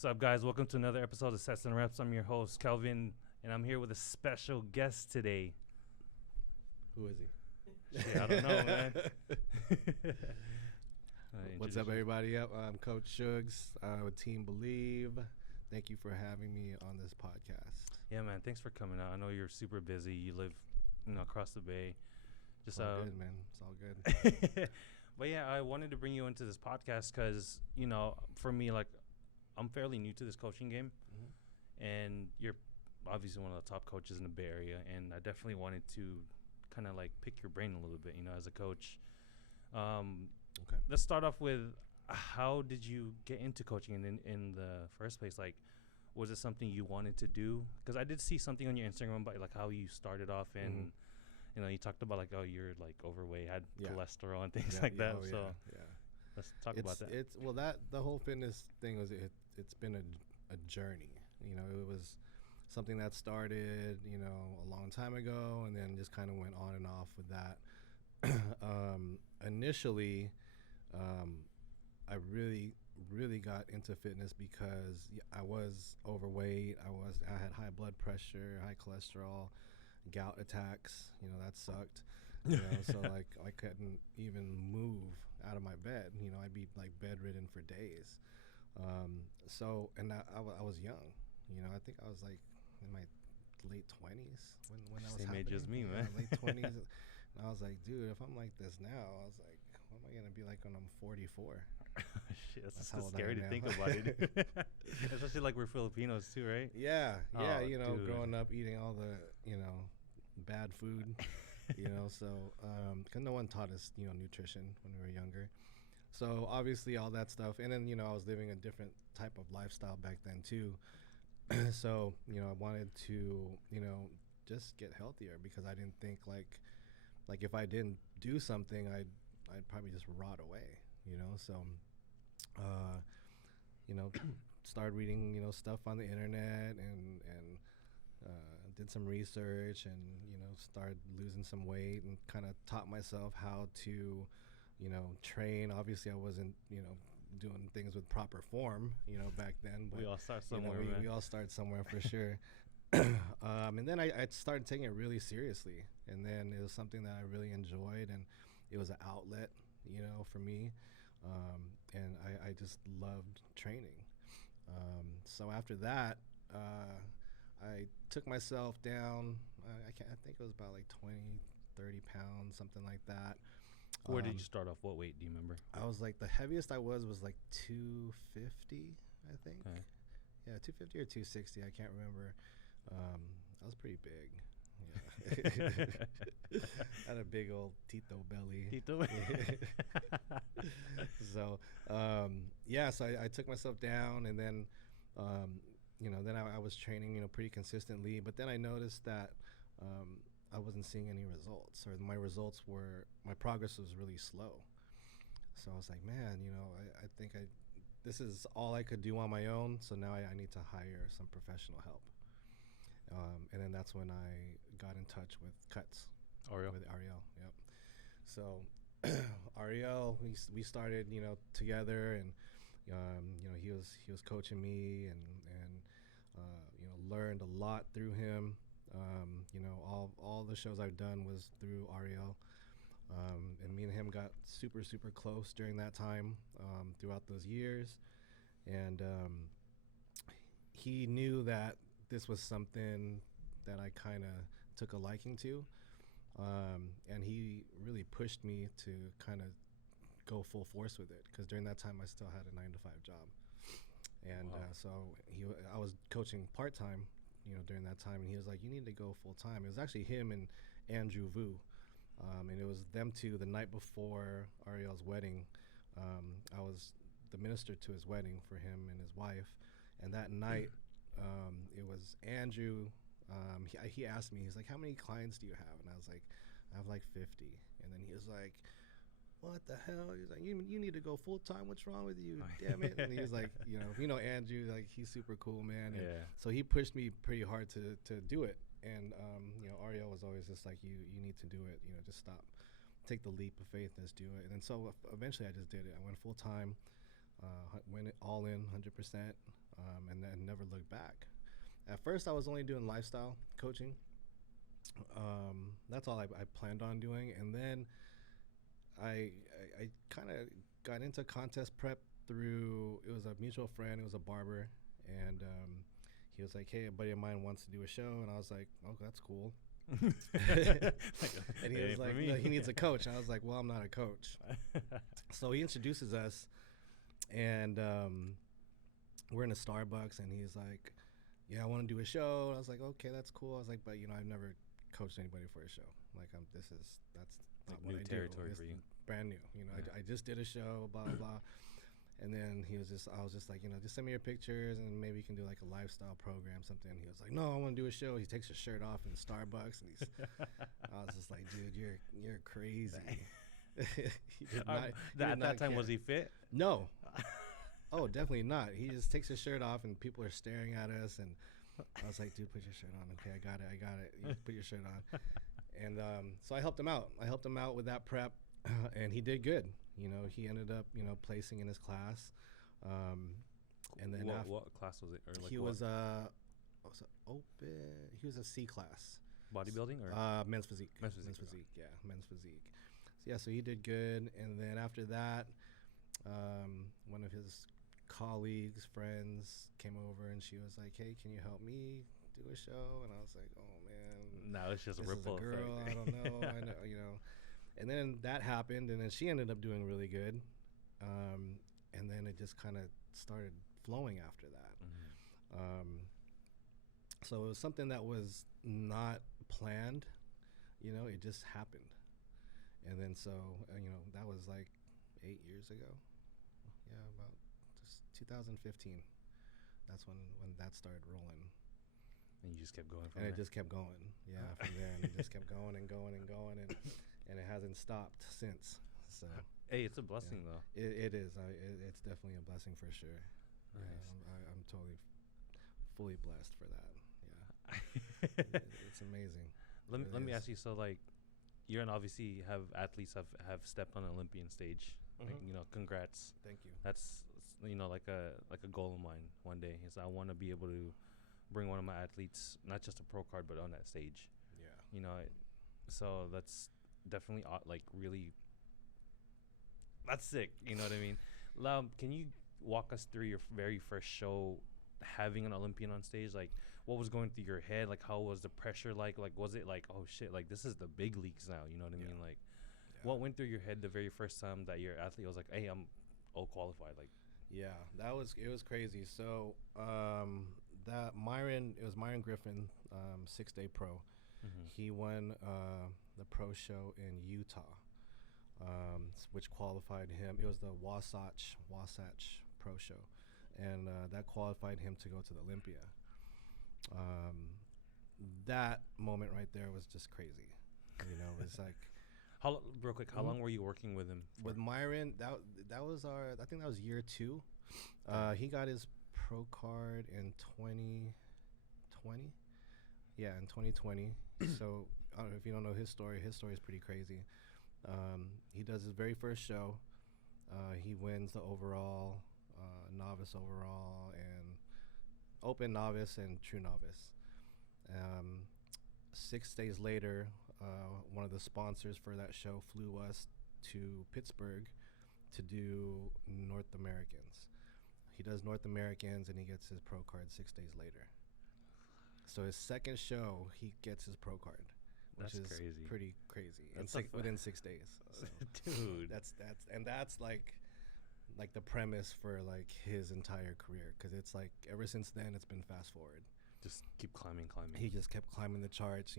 What's up, guys? Welcome to another episode of Sets&Reps. I'm your host, Kelvin, and I'm here with a special guest today. Who is he? Shit, I don't know, man. What's up, everybody? I'm Coach Sugz with Team Believe. Thank you for having me on this podcast. Yeah, man. Thanks for coming out. I know you're super busy. You live, across the bay. Just all good, man. It's all good. But yeah, I wanted to bring you into this podcast because, for me, I'm fairly new to this coaching game, and you're obviously one of the top coaches in the Bay Area, and I definitely wanted to kind of pick your brain a little bit, as a coach. Okay. Let's start off with, how did you get into coaching in the first place? Was it something you wanted to do? Because I did see something on your Instagram about how you started off, and you talked about you're overweight, had cholesterol and things like that. Let's talk about that. The whole fitness thing was it's been a journey. It was something that started a long time ago, and then just kind of went on and off with that. Initially, I really got into fitness because I was overweight. I had high blood pressure, high cholesterol, gout attacks. That sucked. So I couldn't even move out of my bed. I'd be bedridden for days. And I was young. I think I was in my late 20s when that was happening. Same age as me, man. Late 20s. And I was like, dude, if I'm like this now, I was like, what am I gonna be like when I'm 44? Shit, that's scary to think about it. Especially we're Filipinos too, right? Yeah, dude. Growing up eating all the bad food. So because no one taught us nutrition when we were younger. So obviously all that stuff, and then I was living a different type of lifestyle back then too. So I wanted to just get healthier, because I didn't think if I didn't do something, I'd probably just rot away. So started reading stuff on the internet, and did some research, and started losing some weight, and kind of taught myself how to train. Obviously I wasn't doing things with proper form back then, but we all start somewhere. We all start somewhere for sure. And then I started taking it really seriously, and then it was something that I really enjoyed, and it was an outlet for me, and I just loved training. So after that, I took myself down. I think it was about 20, 30 pounds, something like that. Where did you start off? What weight do you remember? I was the heaviest I was 250, I think. Okay. Yeah, 250 or 260, I can't remember. I was pretty big. Yeah. Had a big old Tito belly. Tito. So so I took myself down, and then then I was training pretty consistently, but then I noticed that I wasn't seeing any results, or my progress was really slow. So I was like, man, I think this is all I could do on my own, so now I need to hire some professional help. And then that's when I got in touch with Cuts. Ariel? With Ariel, yep. So Ariel, we started, together, and he was coaching me, and learned a lot through him. All the shows I've done was through Ariel. And me and him got super, super close during that time, throughout those years. And he knew that this was something that I kind of took a liking to. And he really pushed me to kind of go full force with it, because during that time I still had a 9-to-5 job. And wow. So I was coaching part-time, during that time, and he was like, you need to go full-time. It was actually him and Andrew Vu. And it was them two the night before Ariel's wedding. I was the minister to his wedding for him and his wife. And that night, it was Andrew. He asked me, he's like, how many clients do you have? And I was like, I have 50. And then he was like, what the hell? He was like, you need to go full time. What's wrong with you? Damn it. And he was like, Andrew, he's super cool, man. And yeah. So he pushed me pretty hard to do it. And, Ariel was always just like, you need to do it. Just stop. Take the leap of faith, let's do it. And then so eventually I just did it. I went full time, went all in 100%. and then never looked back. At first, I was only doing lifestyle coaching. That's all I planned on doing, and then I kind of got into contest prep through, it was a mutual friend, it was a barber, and he was like, hey, a buddy of mine wants to do a show, and I was like, oh, that's cool. And he was like, no, he needs a coach. And I was like, well, I'm not a coach. So he introduces us, and we're in a Starbucks, and he's like, yeah, I want to do a show. I was like, okay, that's cool. I was like, but I've never coached anybody for a show. Like, that's not like new territory for you. Brand new. Yeah. I just did a show, blah blah. And then I was just like, just send me your pictures, and maybe you can do like a lifestyle program, something. And he was like, no, I want to do a show. He takes his shirt off in Starbucks, and I was just like, dude, you're crazy. At that time, was he fit? No. Oh, definitely not. He just takes his shirt off, and people are staring at us, and I was like, dude, put your shirt on. Okay, I got it. You put your shirt on. And so I helped him out. I helped him out with that prep, and he did good. He ended up, placing in his class. And then what class was it? Or like he was open. He was a C class. Bodybuilding or men's physique. Men's physique. Yeah, men's physique. So, yeah, so he did good. And then after that, one of his colleagues, friends came over, and she was like, hey, can you help me do a show? And I was like, oh man, no, it's just a ripple effect. Girl, I don't know. I know, and then that happened, and then she ended up doing really good, and then it just kind of started flowing after that. So it was something that was not planned, it just happened. And then so that was like 8 years ago. Yeah, about just 2015. That's when that started rolling. And you just kept going from there. And it just kept going. Yeah, from there. And it just kept going and going and going. And it hasn't stopped since. So hey, it's a blessing, though. It is. It's definitely a blessing for sure. Nice. Yeah, I'm totally fully blessed for that. Yeah. It's amazing. Let me ask you, so like, you're obviously athletes have stepped on an Olympian stage. Mm-hmm. Like, congrats. Thank you. That's like a goal of mine one day. Is I want to be able to bring one of my athletes, not just a pro card, but on that stage. Yeah. So that's definitely like really. That's sick. You know what I mean? Can you walk us through your very first show, having an Olympian on stage? Like, what was going through your head? Like, how was the pressure like? Like, was it like, oh shit, like this is the big leagues now? You know what I mean? Like, what went through your head the very first time that your athlete was like, hey, I'm qualified? Like, yeah, it was crazy. So it was Myron Griffin, 6-day pro. Mm-hmm. He won the pro show in Utah, which qualified him. It was the Wasatch Pro Show, and that qualified him to go to the Olympia. That moment right there was just crazy. It's like, real quick, how long were you working with him for? With Myron, that was I think that was year 2. He got his pro card in 2020. Yeah, in 2020. So I don't know if you don't know his story. His story is pretty crazy. He does his very first show. He wins the overall, novice overall, and open novice and true novice. 6 days later, one of the sponsors for that show flew us to Pittsburgh to do North Americans. He does North Americans, and he gets his pro card 6 days later. So his second show, he gets his pro card, which is crazy. Pretty crazy. Within 6 days. So dude, that's like the premise for like his entire career, because it's like ever since then it's been fast forward. Just keep climbing. He just kept climbing the charts.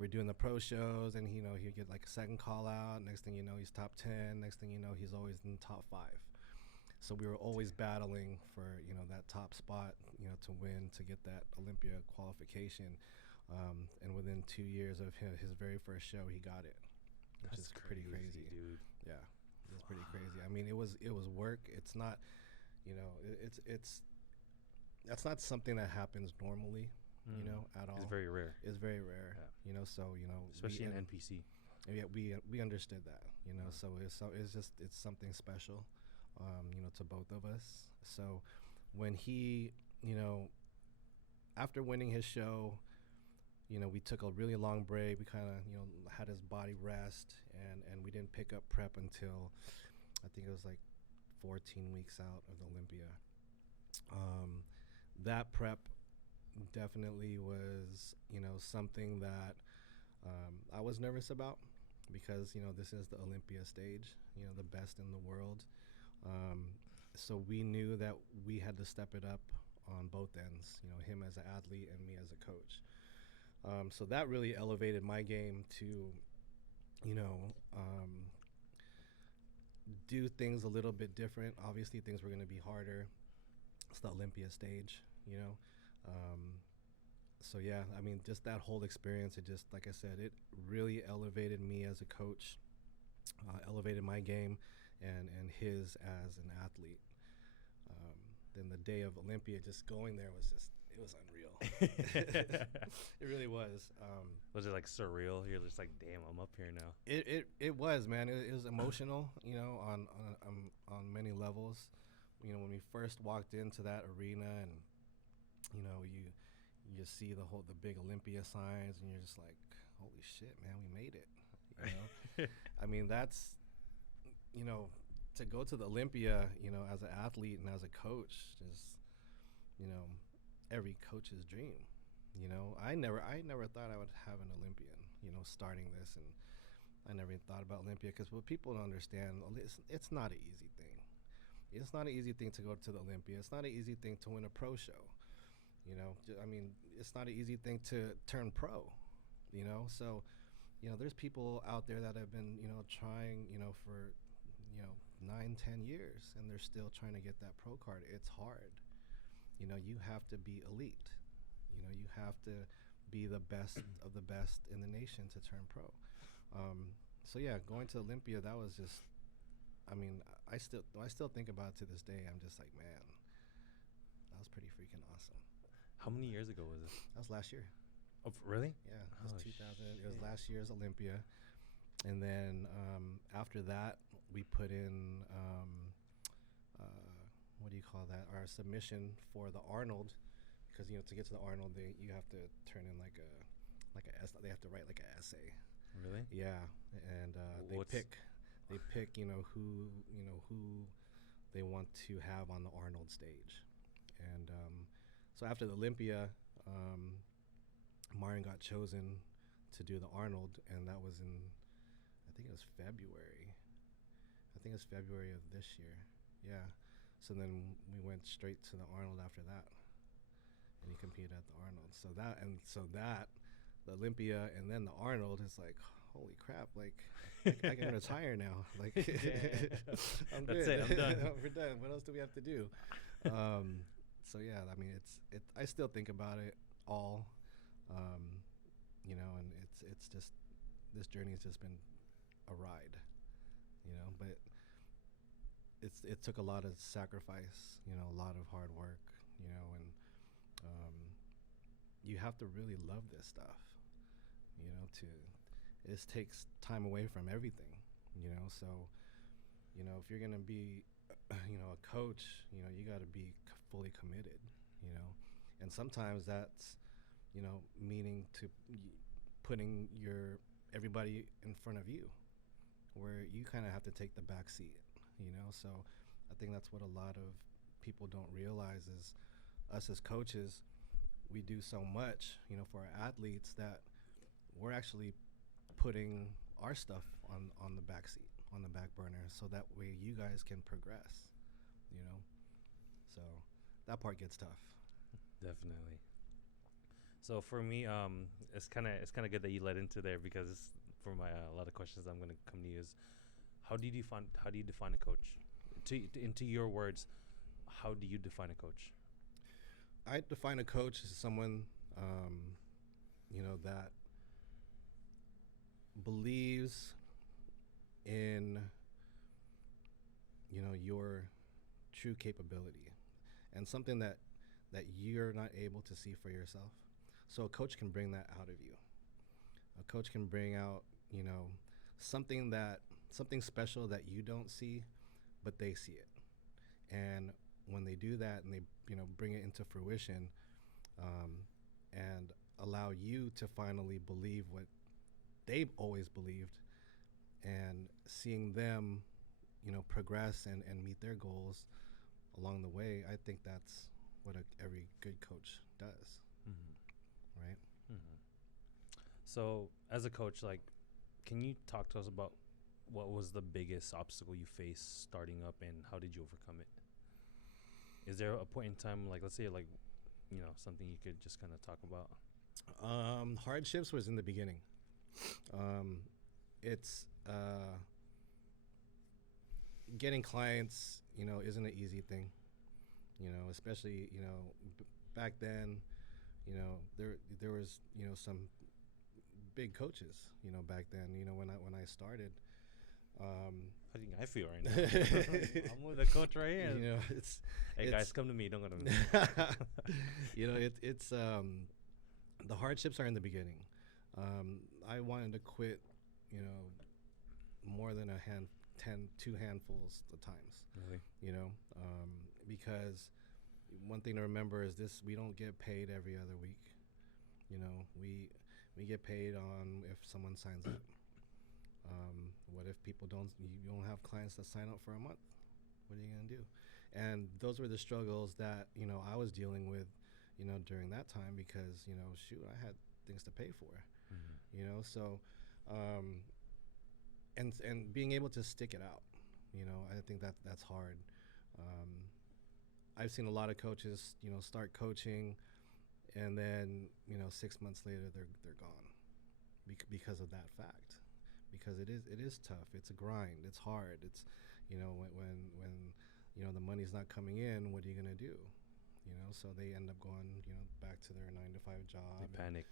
We're doing the pro shows, and he'd get like a second call out. Next thing you know, he's top 10. Next thing you know, he's always in the top 5. So we were always battling for that top spot, to win, to get that Olympia qualification. And within 2 years of his very first show, he got it, which That's is pretty crazy, dude. Yeah, it's pretty crazy. I mean, it was work. It's not, that's not something that happens normally, at all. It's very rare. It's very rare, yeah. Especially in NPC. Yeah, we understood that, So it's something special, to both of us. So when he, you know, after winning his show, you know, we took a really long break. We kind of, you know, had his body rest, and we didn't pick up prep until I think it was like 14 weeks out of the Olympia. That prep definitely was, you know, something that I was nervous about because, you know, this is the Olympia stage, you know, the best in the world. So we knew that we had to step it up on both ends, you know, him as an athlete and me as a coach. So that really elevated my game to, you know, do things a little bit different. Obviously, things were going to be harder. It's the Olympia stage, you know. So yeah, I mean, just that whole experience, it just, like I said, it really elevated me as a coach, elevated my game, and his as an athlete. Then the day of Olympia, just going there was just, it was unreal. It really was. Was it like surreal? You're just like, damn, I'm up here now. It was, man. It was emotional, you know, on many levels. You know, when we first walked into that arena, and you know, you see the big Olympia signs, and you're just like, holy shit, man, we made it. You know, I mean, that's, you know, to go to the Olympia, you know, as an athlete and as a coach, just, you know, every coach's dream. You know, I never thought I would have an Olympian, you know, starting this, and I never even thought about Olympia, because what people don't understand, it's not an easy thing. It's not an easy thing to go to the Olympia. It's not an easy thing to win a pro show. You know, I mean, it's not an easy thing to turn pro, you know? So, you know, there's people out there that have been, you know, trying, you know, for, you know, 9-10 years, and they're still trying to get that pro card. It's hard. You know, you have to be elite. You know, you have to be the best of the best in the nation to turn pro. So yeah, going to Olympia, that was just, I mean, I still think about it to this day. I'm just like, man, that was pretty freaking awesome. How many years ago was it? That was last year. Oh, really? Yeah, it was 2000. It was last year's Olympia, and then after that, we put in what do you call that? Our submission for the Arnold, because you know, to get to the Arnold, you have to turn in like a they have to write like an essay. Really? Yeah, and they pick you know who they want to have on the Arnold stage, and so after the Olympia, Marion got chosen to do the Arnold, and that was in, I think it was February. I think it was February of this year. Yeah. So then we went straight to the Arnold after that, and he competed at the Arnold. So that the Olympia and then the Arnold is like, holy crap! Like I can retire now. Like I'm That's good. it. I'm done. We're done. What else do we have to do? So yeah, I mean, I still think about it all, you know, and it's just, this journey has just been a ride, you know, but it took a lot of sacrifice, you know, a lot of hard work, you know, and you have to really love this stuff, you know, it takes time away from everything, you know, so, you know, if you're going to be, you know, a coach, you know, you got to be fully committed, you know, and sometimes that's, you know, meaning to putting everybody in front of you, where you kind of have to take the back seat, you know. So I think that's what a lot of people don't realize is, us as coaches, we do so much, you know, for our athletes, that we're actually putting our stuff on the back seat, on the back burner, so that way you guys can progress, you know. So that part gets tough. Definitely. So for me, it's kind of good that you led into there, because for my a lot of questions I'm going to come to you is, how do you define a coach? Into your words, how do you define a coach? I define a coach as someone, you know, that believes in, you know, your true capability, and something that you're not able to see for yourself. So a coach can bring that out of you. A coach can bring out, you know, something special that you don't see, but they see it. And when they do that and they, bring it into fruition, and allow you to finally believe what they've always believed, and seeing them, progress and meet their goals along the way, I think that's what every good coach does. Mm-hmm. Right? Mm-hmm. So, as a coach, like, can you talk to us about what was the biggest obstacle you faced starting up, and how did you overcome it? Is there a point in time, like, let's say, like, something you could just kind of talk about? Hardships was in the beginning. It's getting clients, isn't an easy thing. Especially back then, there was some big coaches, back then. When I started. I think I feel right now. I'm with the coach right here. Hey guys, come to me. Don't go to me. It's the hardships are in the beginning. I wanted to quit, more than two handfuls of times. Really? Because one thing to remember is this: we don't get paid every other week. We get paid on if someone signs up. What if people you don't have clients that sign up for a month? What are you gonna do? And those were the struggles that I was dealing with, during that time, because shoot, I had things to pay for. Mm-hmm. So and being able to stick it out, I think that's hard. I've seen a lot of coaches, start coaching, and then 6 months later they're gone because of that fact. Because it is tough. It's a grind. It's hard. It's when the money's not coming in, what are you gonna do? So they end up going back to their 9-to-5 job. They panic.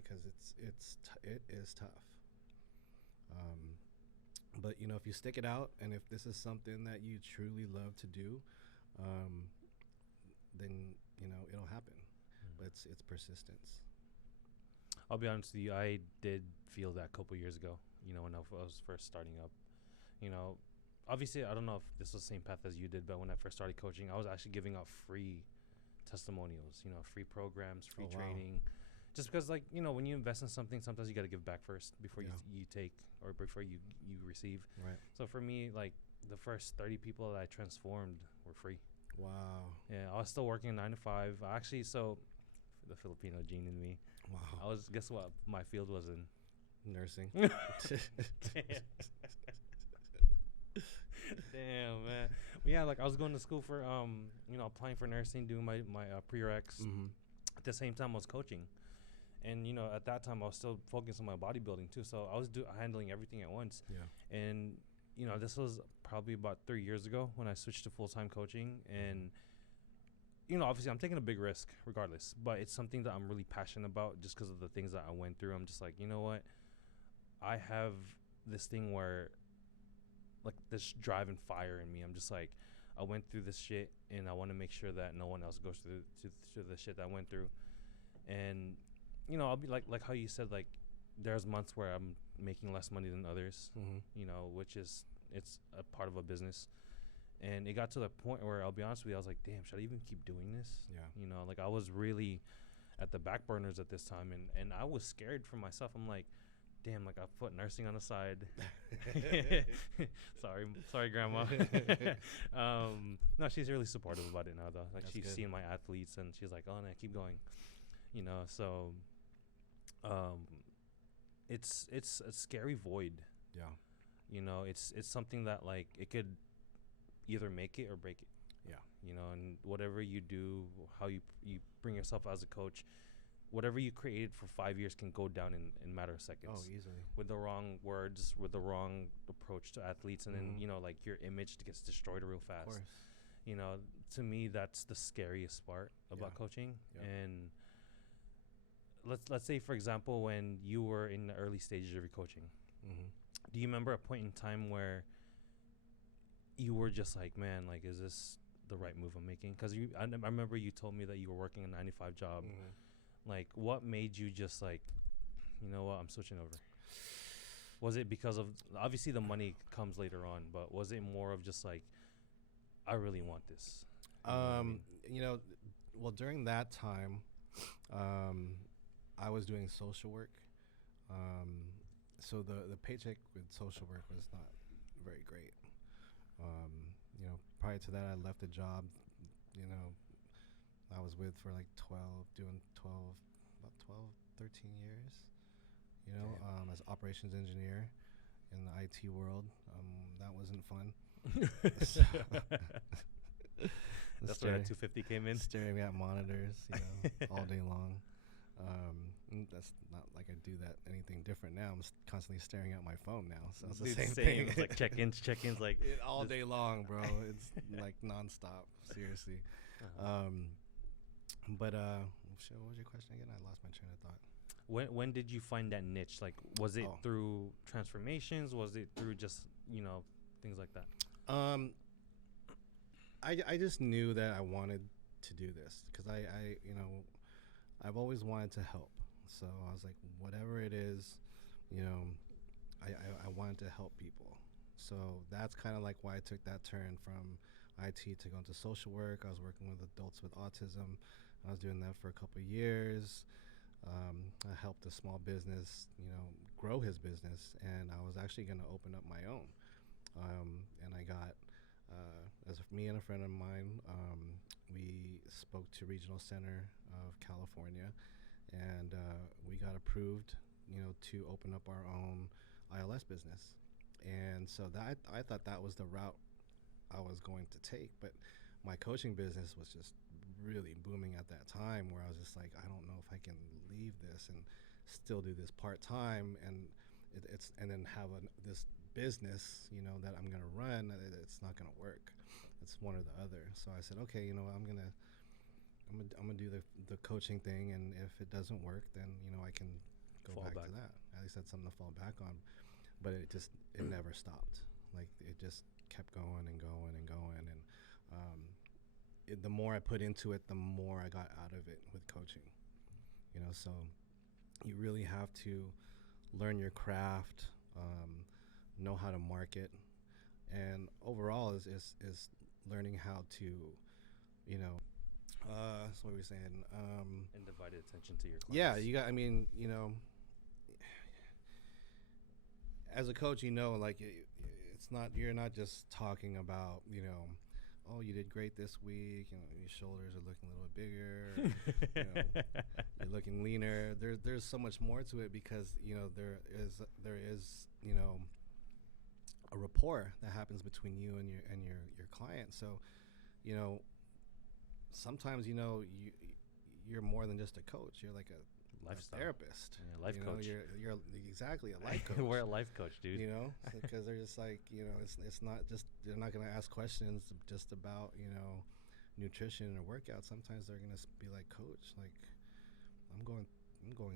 Because it is tough. But if you stick it out, and if this is something that you truly love to do, then it'll happen. But it's persistence. I'll be honest with you, I did feel that a couple years ago, when I was first starting up. Obviously, I don't know if this was the same path as you did, but when I first started coaching, I was actually giving out free testimonials, free programs, free training. Just because, like, when you invest in something, sometimes you got to give back first before you take, or before you receive. Right. So for me, like, the first 30 people that I transformed were free. Wow. Yeah, I was still working 9 to 5. Actually, so the Filipino gene in me. Wow. Guess what my field was in? Nursing. Damn, man. Yeah, like, I was going to school for applying for nursing, doing my prereqs. Mm-hmm. At the same time I was coaching. And at that time I was still focused on my bodybuilding too, so I was handling everything at once. Yeah. And this was probably about 3 years ago when I switched to full-time coaching. And obviously I'm taking a big risk regardless, but it's something that I'm really passionate about just because of the things that I went through. I'm just like, you know what? I have this thing where, like, this drive and fire in me. I'm just like, I went through this shit, and I want to make sure that no one else goes through the shit that I went through. And, I'll be like how you said, like, there's months where I'm making less money than others, which is, it's a part of a business. And it got to the point where, I'll be honest with you, I was like, damn, should I even keep doing this? Yeah. Like, I was really at the back burners at this time, and I was scared for myself. I'm like, damn, like, I put nursing on the side. sorry, Grandma. No, she's really supportive about it now, though. Like, That's she's good. seen my athletes, and she's like, oh, no, keep going. So it's a scary void. Yeah. It's something that, like, it could either make it or break it. Yeah. And whatever you do, how you bring yourself as a coach, whatever you created for 5 years can go down in a matter of seconds. Oh, easily. With the wrong words, with the wrong approach to athletes, and then like, your image gets destroyed real fast. Of course. To me, that's the scariest part about coaching. Yeah. And let's say, for example, when you were in the early stages of your coaching, do you remember a point in time where you were just like, man, like, is this the right move I'm making? Because I remember you told me that you were working a 9-to-5 job. Like, what made you just like, you know what, I'm switching over? Was it because of, obviously the money comes later on, but was it more of just like, I really want this. You know what I mean? You know, well, during that time, I was doing social work. So the paycheck with social work was not very great. Um, you know, prior to that, I left a job. You know, I was with for like 12, about 12, 13 years. You know, as operations engineer in the IT world. That wasn't fun. That's where that 250 came in. Staring at monitors, you know, all day long. That's not like I do that anything different now. I'm constantly staring at my phone now, so it's the same thing. It's like check-ins, like all day long, bro. It's like nonstop. Seriously. But shit, what was your question again? I lost my train of thought. When did you find that niche? Like, was it through transformations? Was it through just, you know, things like that? I just knew that I wanted to do this because I you know, I've always wanted to help. So I was like, whatever it is, you know, I wanted to help people. So that's kind of like why I took that turn from IT to go into social work. I was working with adults with autism. I was doing that for a couple of years. I helped a small business, you know, grow his business, and I was actually going to open up my own. And I got, as me and a friend of mine, we spoke to Regional Center of California, and we got approved, you know, to open up our own ILS business. And so that I thought that was the route I was going to take, but my coaching business was just really booming at that time, where I was just like, I don't know if I can leave this and still do this part-time and and then have this business, you know, that I'm gonna run. It's not gonna work. It's one or the other. So I said, okay, you know, I'm gonna do the coaching thing, and if it doesn't work, then, you know, I can go back to that. At least that's something to fall back on. But it never stopped. Like, it just kept going and going and going, and the more I put into it, the more I got out of it with coaching. You know, so you really have to learn your craft, know how to market, and overall is learning how to, you know, that's what we were saying. And divided attention to your clients. Yeah, you got. I mean, you know, as a coach, you know, like it's not. You're not just talking about, you know, oh, you did great this week. You know, your shoulders are looking a little bit bigger. You know, you're looking leaner. There's so much more to it, because, you know, there is you know, a rapport that happens between you and your client. So, you know, sometimes, you know, you're more than just a coach. You're like a therapist. Yeah, life coach. You're exactly a life coach. We're a life coach, dude. You know, because they're just like, you know, it's not just, they're not going to ask questions just about, you know, nutrition or workout. Sometimes they're going to be like, coach, like, I'm going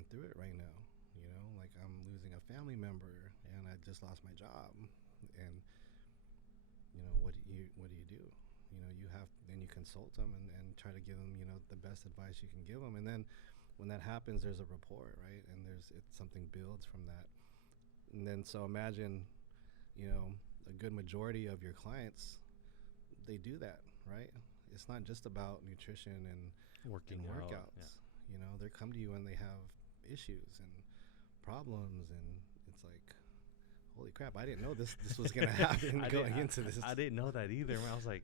through it right now. You know, like, I'm losing a family member and I just lost my job, and, you know, what do you do? You know, then you consult them and try to give them, you know, the best advice you can give them. And then when that happens, there's a rapport, right? And something builds from that. And then, so imagine, you know, a good majority of your clients, they do that, right? It's not just about nutrition and workouts. Yeah. You know, they come to you and they have issues and problems, and it's like, holy crap, I didn't know this was going to happen going into this. I didn't know that either. I was like,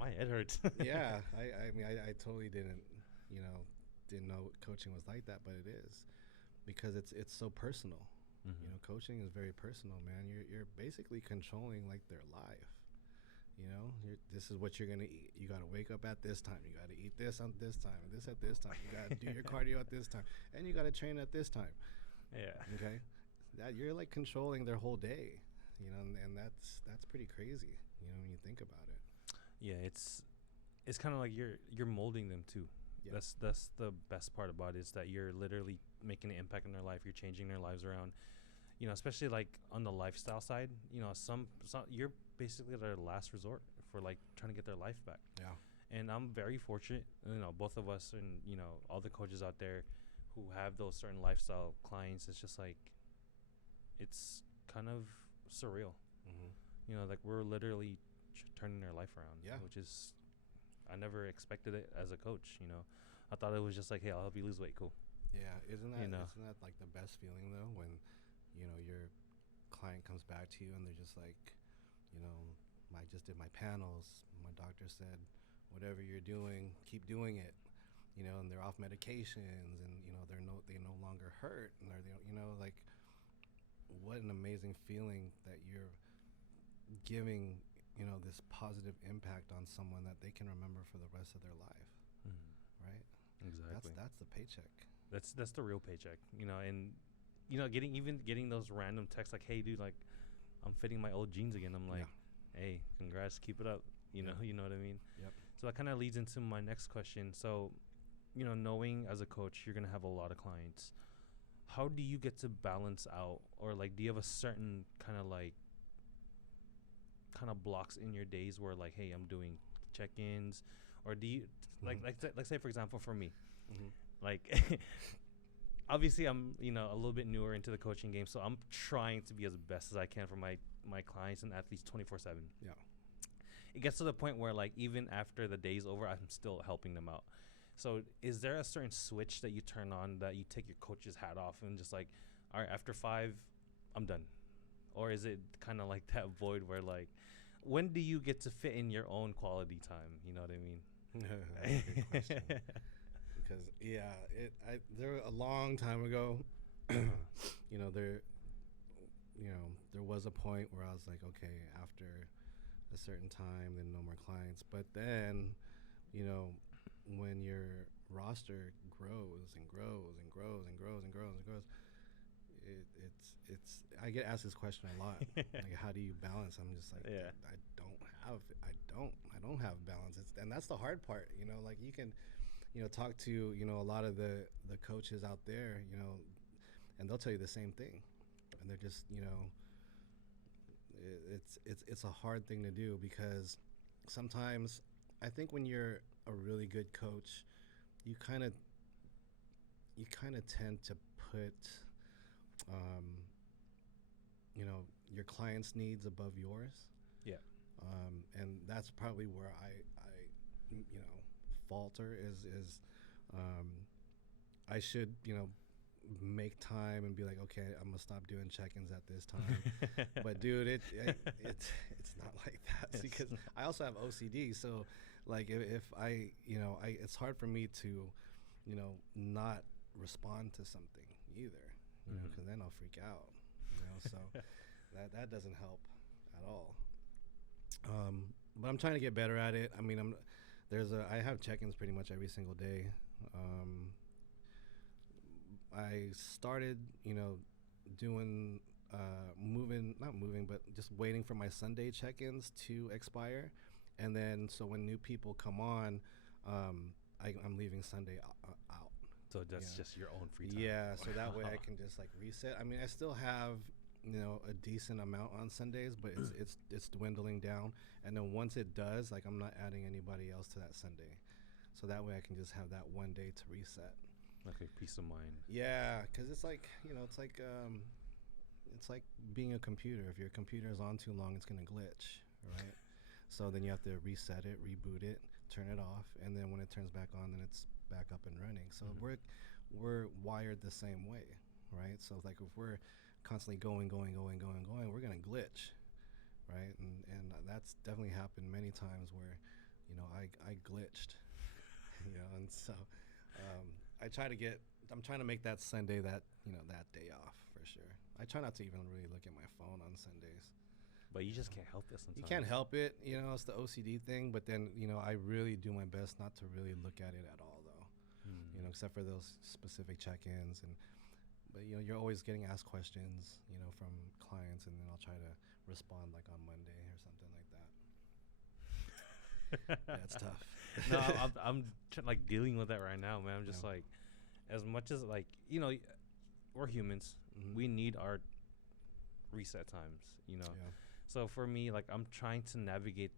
my head hurts. Yeah, I mean, I totally didn't know coaching was like that, but it is, because it's so personal. Mm-hmm. You know, coaching is very personal, man. You're basically controlling, like, their life. You know, this is what you're gonna eat. You gotta wake up at this time. You gotta eat this on this time, this at this time. You gotta do your cardio at this time, and you gotta train at this time. Yeah. Okay. That you're like controlling their whole day. You know, and that's pretty crazy. You know, when you think about it. Yeah, it's kind of like you're molding them too. Yeah. That's the best part about it, is that you're literally making an impact in their life. You're changing their lives around. You know, especially like on the lifestyle side. You know, some you're basically their last resort for like trying to get their life back. Yeah. And I'm very fortunate. You know, both of us, and, you know, all the coaches out there who have those certain lifestyle clients. It's just like, it's kind of surreal. Mm-hmm. You know, like, we're literally turning their life around. Yeah. Which is, I never expected it as a coach. I thought it was just like, hey, I'll help you lose weight. Cool. Yeah, isn't that You know. isn't that like the best feeling though when your client comes back to you and they're just like, I just did my panels. My doctor said, whatever you're doing, keep doing it. And they're off medications, and they no longer hurt, and like, what an amazing feeling that you're giving this positive impact on someone that they can remember for the rest of their life, right? Exactly. That's the paycheck. That's the real paycheck, and getting those random texts like, "Hey, dude, like, I'm fitting my old jeans again." I'm like, "Hey, congrats, keep it up." You know what I mean? Yep. So that kind of leads into my next question. So, knowing as a coach you're gonna have a lot of clients, how do you get to balance out, or like, do you have a certain kind of blocks in your days where like, hey, I'm doing check-ins, or do you like say for example for me, like obviously I'm a little bit newer into the coaching game, so I'm trying to be as best as I can for my clients and athletes 24/7. Yeah. It gets to the point where like even after the day's over, I'm still helping them out. So is there a certain switch that you turn on that you take your coach's hat off and just like, all right, after 5 I'm done? Or is it kind of like that void where like, when do you get to fit in your own quality time? You know what I mean? Good question. Because there a long time ago, there was a point where I was like, okay, after a certain time, then no more clients. But then, when your roster grows and grows and grows and grows and grows and grows, it's I get asked this question a lot. Like, how do you balance? I'm just like, I don't have balance. And that's the hard part. Like, you can talk to a lot of the coaches out there, and they'll tell you the same thing, and they're just it's a hard thing to do, because sometimes I think when you're a really good coach, you kind of tend to put your client's needs above yours. Yeah. And that's probably where I falter is I should make time and be like, okay, I'm gonna stop doing check-ins at this time. But dude, it's not like that, because I also have OCD. So like, if I it's hard for me to not respond to something either, because then I'll freak out, so that doesn't help at all. But I'm trying to get better at it. I mean, I have check-ins pretty much every single day. I started, doing, not moving, but just waiting for my Sunday check-ins to expire. And then, so when new people come on, I'm leaving Sunday out. So that's just your own free time. Yeah, so that way I can just like reset. I mean, I still have, a decent amount on Sundays, but it's dwindling down. And then once it does, like, I'm not adding anybody else to that Sunday. So that way I can just have that one day to reset. Okay, peace of mind. Yeah, because it's like, it's like being a computer. If your computer is on too long, it's going to glitch, right? So then you have to reset it, reboot it, turn it off, and then when it turns back on, then it's back up and running. So we're wired the same way, right? So like, if we're constantly going, we're going to glitch, right? And that's definitely happened many times where, I glitched, and so I'm trying to make that Sunday that day off for sure. I try not to even really look at my phone on Sundays. But you just can't help it sometimes. You can't help it, it's the OCD thing. But then, I really do my best not to really look at it at all, though. Except for those specific check-ins, but you're always getting asked questions, from clients, and then I'll try to respond like on Monday or something like that. Yeah, it's tough. No, I'm like dealing with that right now, man. I'm just like, as much as like, we're humans, we need our reset times, Yeah. So for me, like, I'm trying to navigate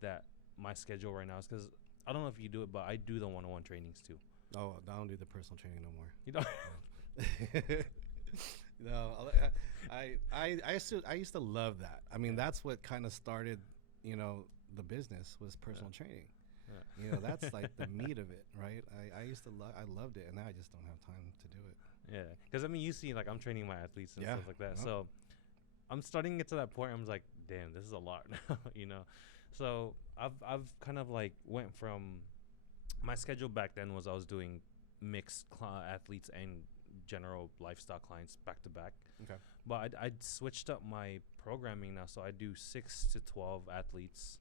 my schedule right now, is because I don't know if you do it, but I do the one-on-one trainings too. Oh, I don't do the personal training no more. You know? No, I used to love that. I mean, that's what kind of started, the business was personal training. Yeah. You know, that's like the meat of it, right? I used to I loved it, and now I just don't have time to do it. Yeah, because I mean, you see, like I'm training my athletes and Yeah. stuff like that. Yep. So I'm starting to get to that point. I'm like, damn, this is a lot now, you know. So I've kind of like went from my schedule back then was I was doing mixed athletes and general lifestyle clients back to back. Okay. But I'd switched up my programming now, so I do 6 to 12 athletes.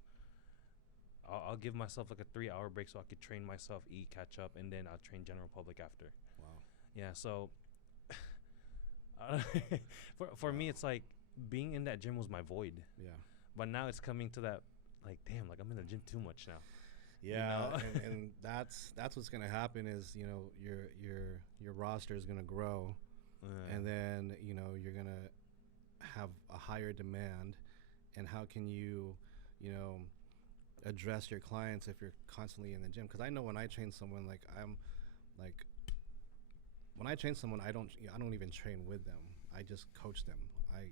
I'll give myself like a 3-hour break so I could train myself, eat, catch up, and then I'll train general public after. Wow. Yeah, so for me, it's like being in that gym was my void. Yeah. But now it's coming to that, like, damn, like I'm in the gym too much now. Yeah, You know? and that's what's gonna happen is, you know, your roster is gonna grow, and then, you know, you're gonna have a higher demand, and how can you know, address your clients if you're constantly in the gym? Because I know when I train someone, like when I train someone, I don't even train with them. I just coach them. I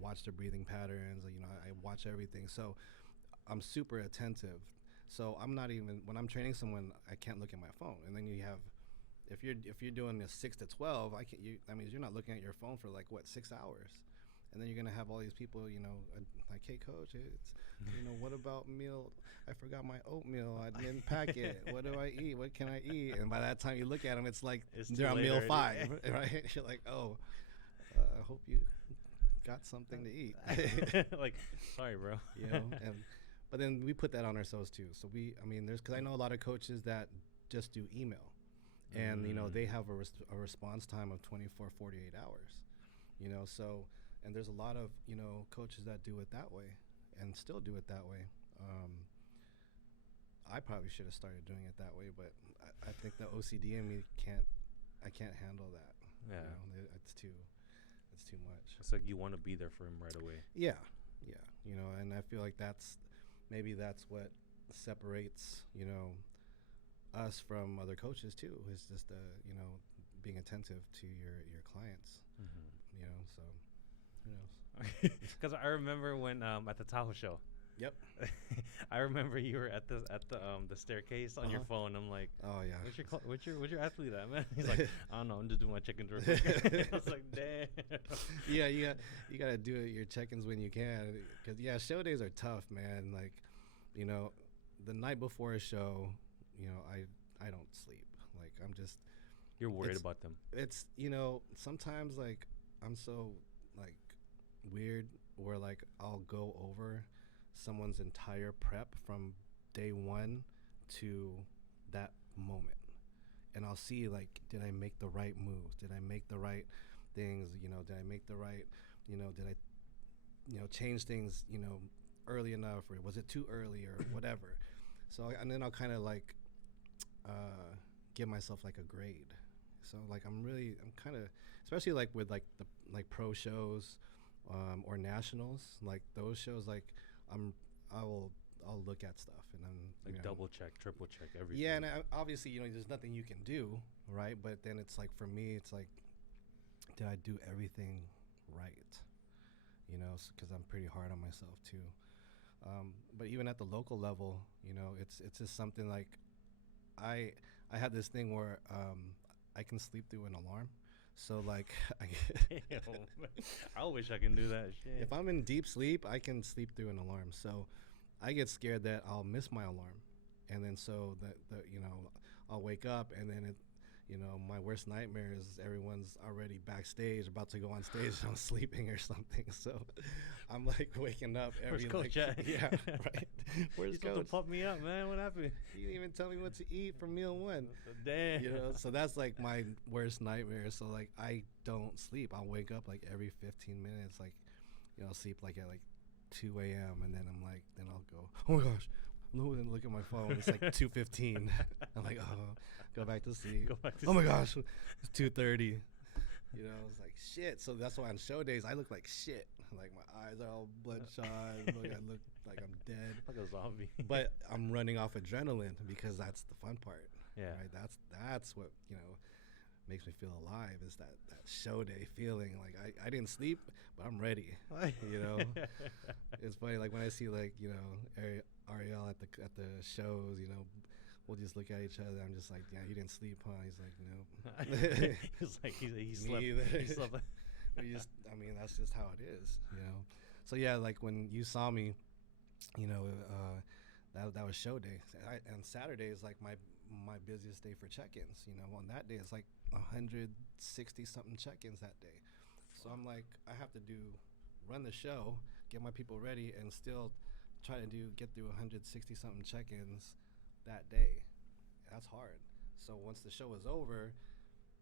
watch their breathing patterns. You know, I watch everything. So I'm super attentive. So I'm not even, when I'm training someone, I can't look at my phone. And then you have, if you're doing a 6 to 12, that means you're not looking at your phone for like 6 hours. And then you're gonna have all these people, you know, like, hey coach, it's, you know, what about meal? I forgot my oatmeal. I didn't pack it. What do I eat? What can I eat? And by that time you look at them, it's like they're on meal 5, right? You're like, oh, I hope you got something to eat. Like, sorry, bro. You know, but then we put that on ourselves too. So because I know a lot of coaches that just do email, and you know, they have a response time of 24, 48 hours. You know, so. And there's a lot of, you know, coaches that do it that way and still do it that way. I probably should have started doing it that way, but I think the OCD in me I can't handle that. Yeah. You know, it's too much. It's like you want to be there for him right away. Yeah. You know, and I feel like maybe that's what separates, you know, us from other coaches too, is just, you know, being attentive to your clients, you know, so. Who knows? Because I remember when at the Tahoe show. Yep. I remember you were at the staircase on your phone. I'm like, oh yeah. What's your athlete at, man? He's like, I don't know. I'm just doing my check-ins real quick. I was like, damn. Yeah, you gotta do your check-ins when you can. Cause yeah, show days are tough, man. Like, you know, the night before a show, you know, I don't sleep. Like I'm just. You're worried about them. It's, you know, sometimes like I'm so like weird where like I'll go over someone's entire prep from day 1 to that moment, and I'll see like, did I make the right moves? Did I make the right things? You know, did I make the right, you know, did I, you know, change things, you know, early enough, or was it too early or whatever? So and then I'll kind of like give myself like a grade. So like I'm kind of, especially like with like the like pro shows or nationals, like those shows, like I'll look at stuff and then like, you know, double check, triple check everything. Yeah, and obviously, you know, there's nothing you can do, right? But then it's like, for me, it's like, did I do everything right? You know, because I'm pretty hard on myself too. But even at the local level, you know, it's just something like I have this thing where I can sleep through an alarm. So like, I wish I can do that shit. If I'm in deep sleep, I can sleep through an alarm. So I get scared that I'll miss my alarm, and then so that you know, I'll wake up, and then you know, my worst nightmare is everyone's already backstage, about to go on stage, and I'm sleeping or something. So I'm like waking up every. Where's Coach at? Yeah, right. Where's Coach? To pump me up, man. What happened? You didn't even tell me what to eat for meal 1. Damn. You know, so that's like my worst nightmare. So like I don't sleep. I'll wake up like every 15 minutes. Like, you know, I'll sleep like at like 2 a.m. and then then I'll go, oh my gosh, look at my phone. It's like 2:15. I'm like, oh, go back to sleep. Oh my gosh, it's 2:30. You know, it's like shit. So that's why on show days I look like shit. Like my eyes are all bloodshot. I look like I'm dead, like a zombie. But I'm running off adrenaline because that's the fun part. Yeah, right. That's what, you know, makes me feel alive, is that show day feeling. Like I didn't sleep, but I'm ready. You know, it's funny. Like when I see like, you know, Ariel at the shows, you know, we'll just look at each other. I'm just like, yeah, you didn't sleep, huh? He's like, no. He's like he Me slept. either. He slept. We just, I mean, that's just how it is, you know. So yeah, like when you saw me, you know, that was show day, and Saturday is like my busiest day for check-ins. You know, on that day it's like 160 something check-ins that day. So I'm like, I have to run the show, get my people ready, and still try to get through 160 something check-ins that day. That's hard. So once the show is over,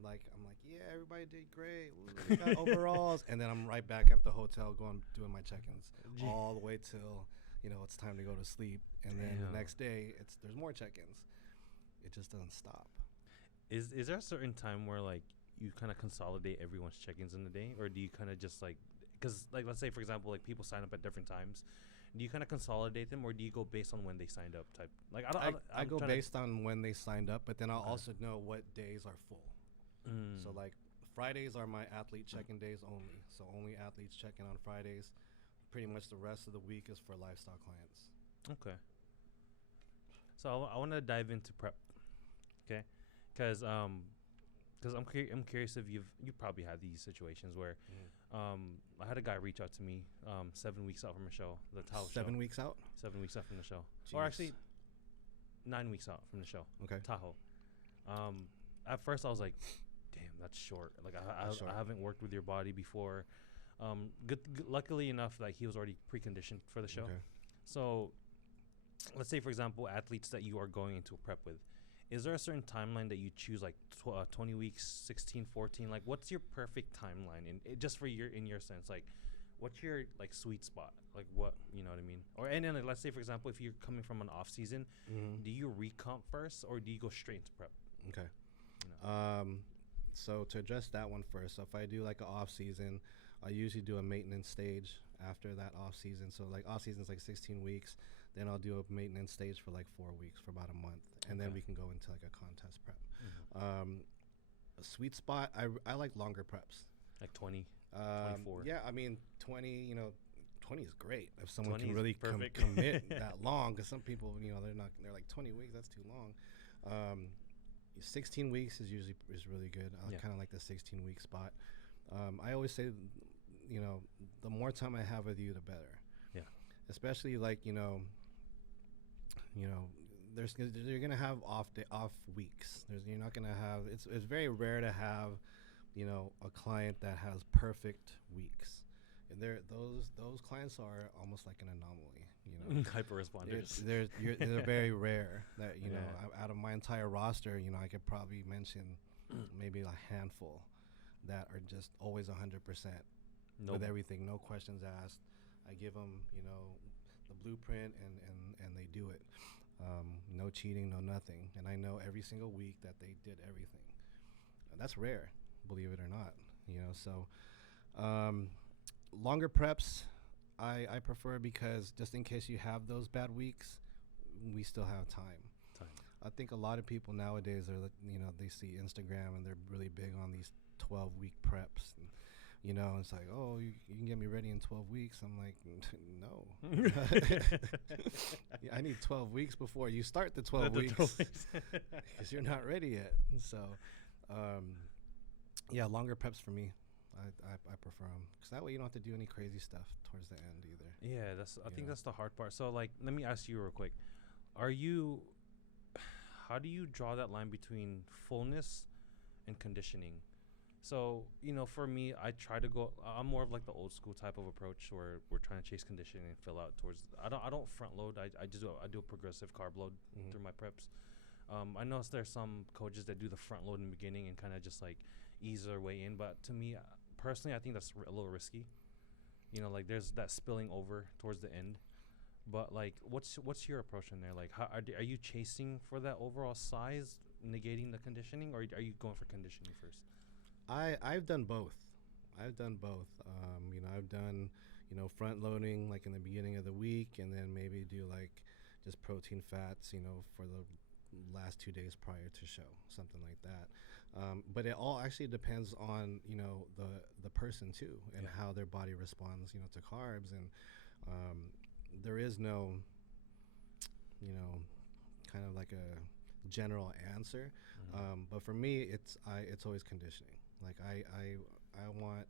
like I'm like, yeah, everybody did great. We got overalls, and then I'm right back at the hotel doing my check-ins all the way till, you know, it's time to go to sleep. And then the next day there's more check-ins. It just doesn't stop. Is there a certain time where like you kind of consolidate everyone's check-ins in the day, or do you kind of just like, because like let's say for example like people sign up at different times, do you kind of consolidate them, or do you go based on when they signed up type? Like I go based on when they signed up, but then I'll also know what days are full. So like Fridays are my athlete check-in days only. So only athletes check in on Fridays. Pretty much the rest of the week is for lifestyle clients. Okay. So I want to dive into prep, okay? Because I'm curious if you probably had these situations where I had a guy reach out to me 7 weeks out from a show, the Tahoe show. 7 weeks out? 7 weeks out from the show. Jeez. Or actually 9 weeks out from the show. Okay. Tahoe. At first I was like, damn, that's short. Like I haven't worked with your body before. Luckily enough, like he was already preconditioned for the show. Okay. So let's say, for example, athletes that you are going into a prep with, is there a certain timeline that you choose, like 20 weeks, 16, 14? Like, what's your perfect timeline just for in your sense? Like, what's your like sweet spot? Like, what, you know what I mean? Or and then like, let's say, for example, if you're coming from an off season, do you recomp first or do you go straight into prep? Okay. You know? So to address that one first, so if I do like an off season, I usually do a maintenance stage after that off season. So like off season is like 16 weeks. Then I'll do a maintenance stage for like 4 weeks, for about a month, and then we can go into like a contest prep. A sweet spot, I like longer preps. Like 20, 24. Yeah, I mean 20. You know, 20 is great if someone 20 can is really perfect. commit that long. Because some people, you know, they're like 20 weeks. That's too long. 16 weeks is really good. I kind of like the 16-week spot. I always say, you know, the more time I have with you, the better. Yeah. Especially like, you know, you're gonna have off weeks. You're not gonna have. It's very rare to have, you know, a client that has perfect weeks. And those clients are almost like an anomaly. You know, hyper responders. They're very rare. That, you know, out of my entire roster, you know, I could probably mention maybe a handful that are just always 100% with everything, no questions asked. I give them, you know, the blueprint and they do it. No cheating, no nothing. And I know every single week that they did everything. That's rare, believe it or not. You know, so longer preps I prefer, because just in case you have those bad weeks, we still have time. I think a lot of people nowadays are, you know, they see Instagram and they're really big on these 12-week preps. And, you know, it's like, oh, you can get me ready in 12 weeks. I'm like, no. I need 12 weeks before you start the 12 weeks, because you're not ready yet. So, yeah, longer preps for me. I prefer them, because that way you don't have to do any crazy stuff towards the end either. Yeah, I think that's the hard part. So, like, let me ask you real quick. How do you draw that line between fullness and conditioning? So, you know, for me, I'm more of like the old school type of approach where we're trying to chase conditioning and fill out towards, I don't front load. I do a progressive carb load through my preps. I noticed there's some coaches that do the front load in the beginning and kind of just like ease their way in. But to me, personally, I think that's a little risky. You know, like there's that spilling over towards the end. But like, what's your approach in there? Like, how are you chasing for that overall size, negating the conditioning, or are you going for conditioning first? I've done both. You know, I've done, you know, front loading like in the beginning of the week, and then maybe do like just protein fats, you know, for the last 2 days prior to show, something like that. But it all actually depends on, you know, the person too, and how their body responds, you know, to carbs. And there is no kind of like a general answer. But for me, it's always conditioning. Like I want,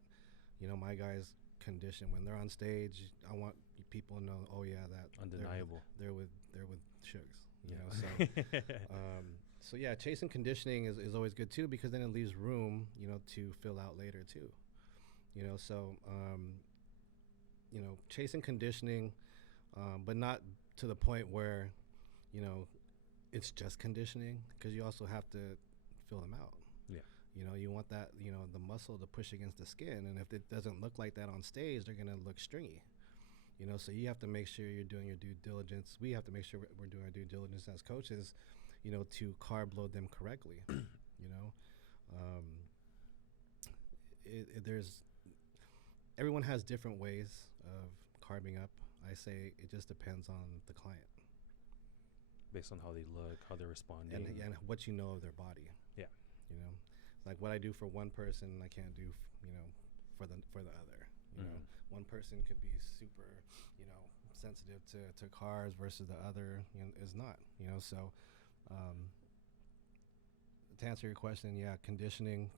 my guys condition when they're on stage. I want people to know, oh yeah, that Undeniable. They're with Sugz. So yeah, chasing conditioning is always good too, because then it leaves room, to fill out later too. So chasing conditioning, but not to the point where, it's just conditioning, because you also have to fill them out. Yeah. You want that, the muscle to push against the skin, and if it doesn't look like that on stage, they're gonna look stringy. So you have to make sure you're doing your due diligence. We have to make sure we're doing our due diligence as coaches, to carb load them correctly. There's everyone has different ways of carbing up. I say it just depends on the client. Based on how they look, how they're responding, and what you know of their body. Yeah. Like what I do for one person, I can't do, for the other. One person could be super, sensitive to carbs versus the other is not. So to answer your question, yeah, conditioning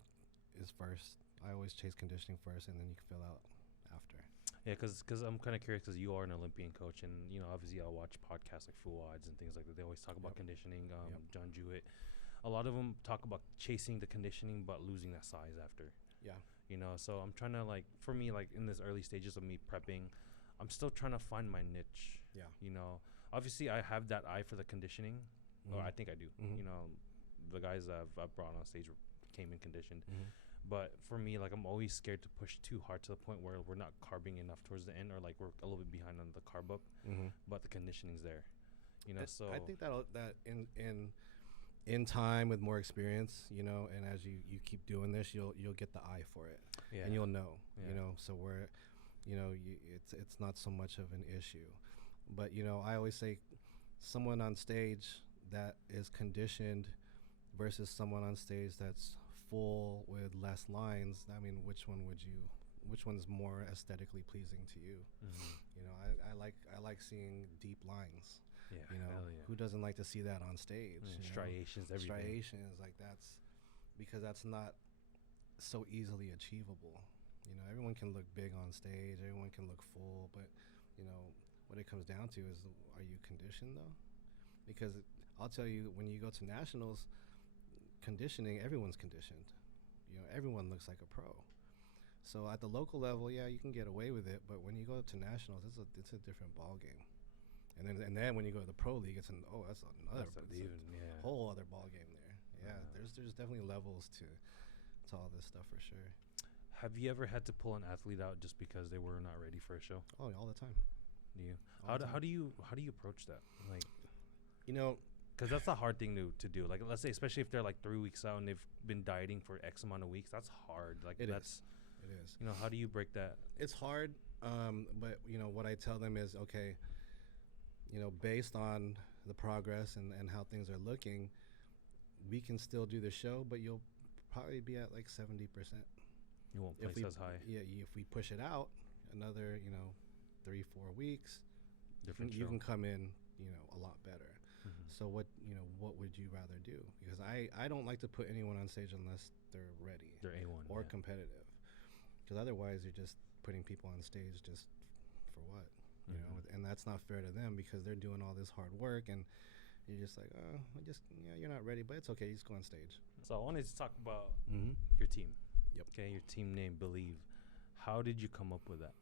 is first. I always chase conditioning first, and then you can fill out after. Yeah, because I'm kind of curious, because you are an Olympian coach, and obviously I'll watch podcasts like Full Odds and things like that. They always talk about conditioning. John Jewett, a lot of them talk about chasing the conditioning but losing that size after. Yeah. So I'm trying to, like, for me, like in this early stages of me prepping, I'm still trying to find my niche. Yeah. Obviously I have that eye for the conditioning, or I think I do. The guys that I've brought on stage came in conditioned. But for me, like, I'm always scared to push too hard to the point where we're not carbing enough towards the end, or like we're a little bit behind on the carb up, but the conditioning's there. So I think that in time, with more experience, and as you keep doing this, you'll get the eye for it, and you'll know, so where, it's not so much of an issue. But I always say, someone on stage that is conditioned versus someone on stage that's full with less lines. I mean, which one's more aesthetically pleasing to you? I like seeing deep lines. Yeah, who doesn't like to see that on stage? Striations, everything. Striations, like that's because that's not so easily achievable. Everyone can look big on stage, everyone can look full, but what it comes down to is, are you conditioned though? Because I'll tell you, when you go to nationals, conditioning, everyone's conditioned. Everyone looks like a pro. So at the local level, yeah, you can get away with it, but when you go to nationals, it's a different ball game. And then when you go to the pro league, that's another whole other ball game there. Yeah, there's definitely levels to all this stuff for sure. Have you ever had to pull an athlete out just because they were not ready for a show? Oh, all the time. Do you? How do you approach that? Like, because that's a hard thing to do. Like, let's say, especially if they're like 3 weeks out and they've been dieting for X amount of weeks, that's hard. Like, it is. How do you break that? It's hard, but what I tell them is, okay, based on the progress and how things are looking, we can still do the show, but you'll probably be at like 70%. You won't place as high. Yeah, if we push it out another, 3-4 weeks, you can come in, a lot better. So what would you rather do? Because I don't like to put anyone on stage unless they're ready. They're A1 or competitive. Because otherwise you're just putting people on stage just for what? And that's not fair to them, because they're doing all this hard work, and you're just like, you're not ready, but it's okay, you just go on stage. So I wanted to talk about your team. Yep. Okay, your team name, Believe. How did you come up with that?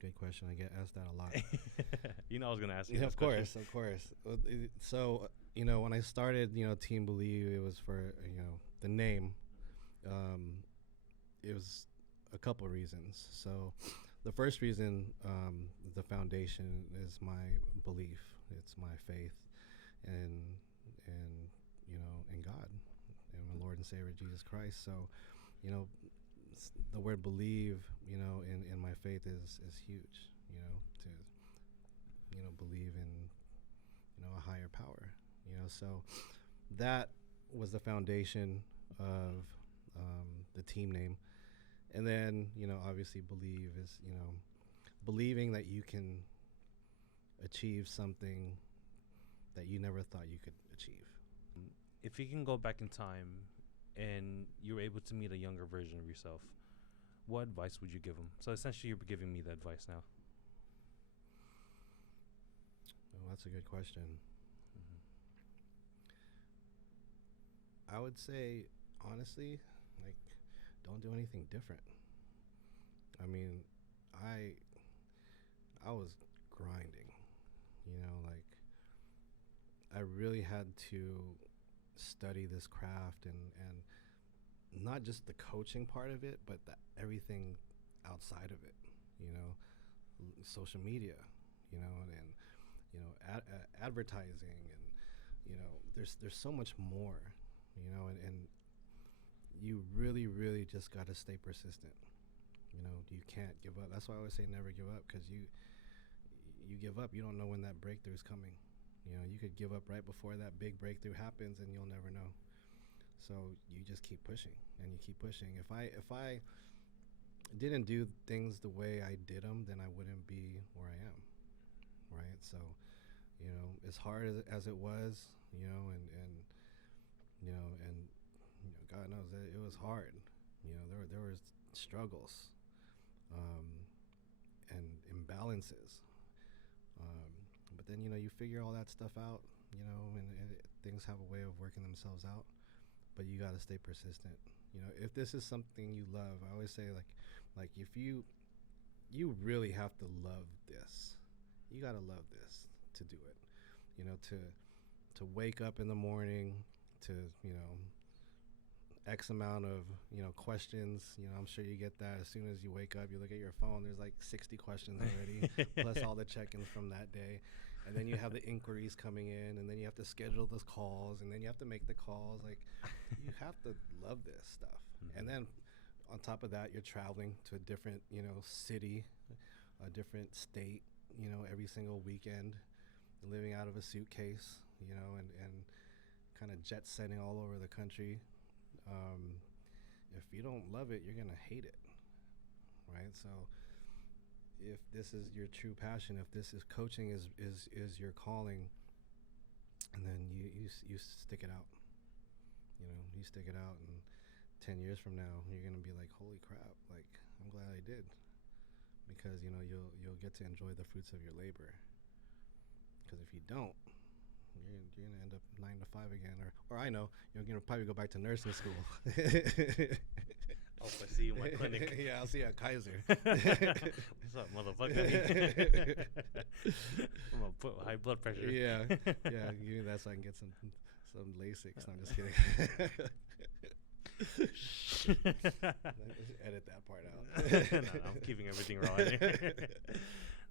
Good question. I get asked that a lot. I was going to ask you. Yeah, of course. So, when I started, Team Believe, it was for, the name. It was a couple reasons. So the first reason, the foundation is my belief. It's my faith in God and my Lord and Savior Jesus Christ. So, the word believe, in my faith is huge, to, believe in, a higher power, so that was the foundation of the team name. And then, obviously believe is, believing that you can achieve something that you never thought you could achieve. If you can go back in time and you were able to meet a younger version of yourself, what advice would you give him? So essentially, you're giving me the advice now. Oh, that's a good question. I would say, honestly, like, don't do anything different. I mean, I was grinding, like I really had to study this craft and not just the coaching part of it, but everything outside of it, social media, and advertising, and there's so much more, and you really, really just got to stay persistent. You can't give up. That's why I always say never give up, because you give up, you don't know when that breakthrough is coming. You could give up right before that big breakthrough happens, and you'll never know. So you just keep pushing, and you keep pushing. If I didn't do things the way I did them, then I wouldn't be where I am, right? So, as hard as it was, and God knows that it was hard. There was struggles, and imbalances. But then, you figure all that stuff out, and things have a way of working themselves out. But you got to stay persistent. If this is something you love, I always say, like if you really have to love this, you got to love this to do it. To wake up in the morning, to, X amount of, questions. I'm sure you get that as soon as you wake up. You look at your phone, there's like 60 questions already, plus all the check-ins from that day. And then you have the inquiries coming in, and then you have to schedule those calls, and then you have to make the calls. Like, you have to love this stuff. Mm-hmm. And then on top of that, you're traveling to a different, city, a different state, every single weekend, living out of a suitcase, and kind of jet setting all over the country. If you don't love it, you're going to hate it, right? So if this is your true passion, if this is coaching is your calling, and then you stick it out. You stick it out, and 10 years from now, you're going to be like, holy crap, like, I'm glad I did. Because, you'll get to enjoy the fruits of your labor. Because if you don't, you're going to end up 9 to 5 again. Or I know, you're going to probably go back to nursing school. Oh, I see you in my clinic. Yeah, I'll see you at Kaiser. What's up, motherfucker? I'm going to put high blood pressure. Yeah, give me that so I can get some Lasix. No, I'm just kidding. Edit that part out. No, I'm keeping everything raw in here.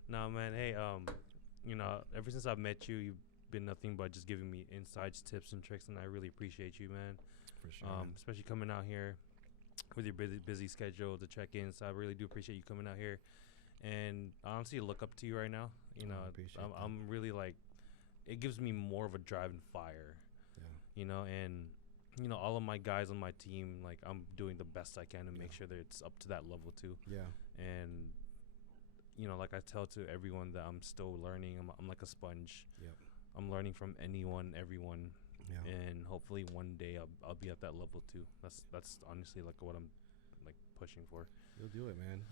No, man, hey, ever since I've met you, you've been nothing but just giving me insights, tips, and tricks, and I really appreciate you, man. For sure. Especially coming out here with your busy schedule to check in. So I really do appreciate you coming out here, and I honestly look up to you right now. I'm really like, it gives me more of a drive and fire. Yeah. And all of my guys on my team, like, I'm doing the best I can to make sure that it's up to that level too. Yeah. And like I tell to everyone that I'm still learning. I'm like a sponge. Yep. I'm learning from anyone, everyone. Yeah. And hopefully one day I'll be at that level too. That's honestly like what I'm like pushing for. You'll do it, man.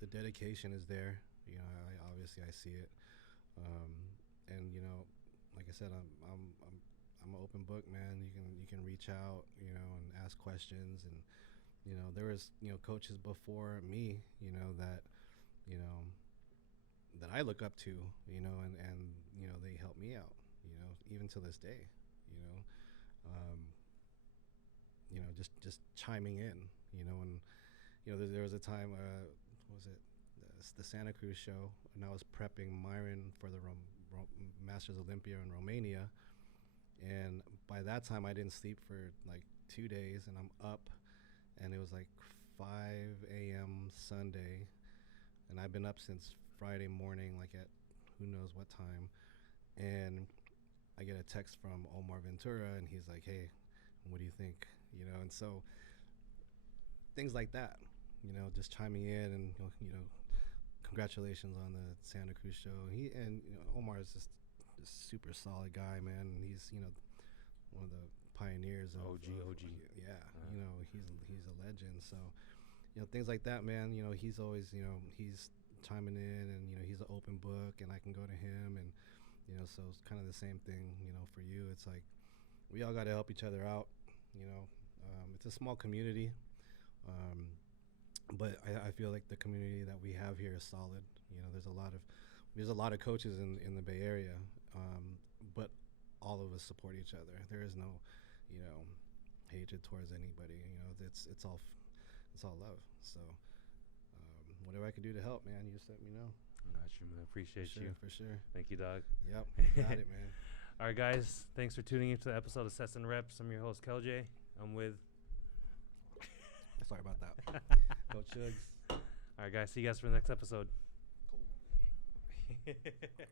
The dedication is there. I obviously I see it. And like I said, I'm an open book, man. You can reach out, and ask questions. And there was coaches before me, that that I look up to, and they help me out, even to this day, just chiming in, and there was a time, what was it, the Santa Cruz show, and I was prepping Myron for the Masters Olympia in Romania, and by that time I didn't sleep for like 2 days, and I'm up, and it was like 5 a.m. Sunday, and I've been up since Friday morning, like at who knows what time, and I get a text from Omar Ventura, and he's like, hey, what do you think? And so things like that, just chiming in, and congratulations on the Santa Cruz show. Omar is just just super solid guy, man. And he's, you know, one of the pioneers of OG. Yeah, you know, he's a legend. So, you know, things like that, man. You know, he's always, you know, he's chiming in, and you know, he's an open book, and I can go to him, and you know, so it's kind of the same thing. You know, for you, it's like we all got to help each other out. You know, it's a small community, but I feel like the community that we have here is solid. You know, there's a lot of coaches in the Bay Area, but all of us support each other. There is no, you know, hatred towards anybody. You know, it's all love. So whatever I can do to help, man, you just let me know. Got you, man. Appreciate you. For sure. Thank you, dog. Yep, got it, man. All right, guys. Thanks for tuning into the episode of Sets and Reps. I'm your host, KJ. I'm with. Sorry about that. Coach Sugz. All right, guys. See you guys for the next episode. Cool.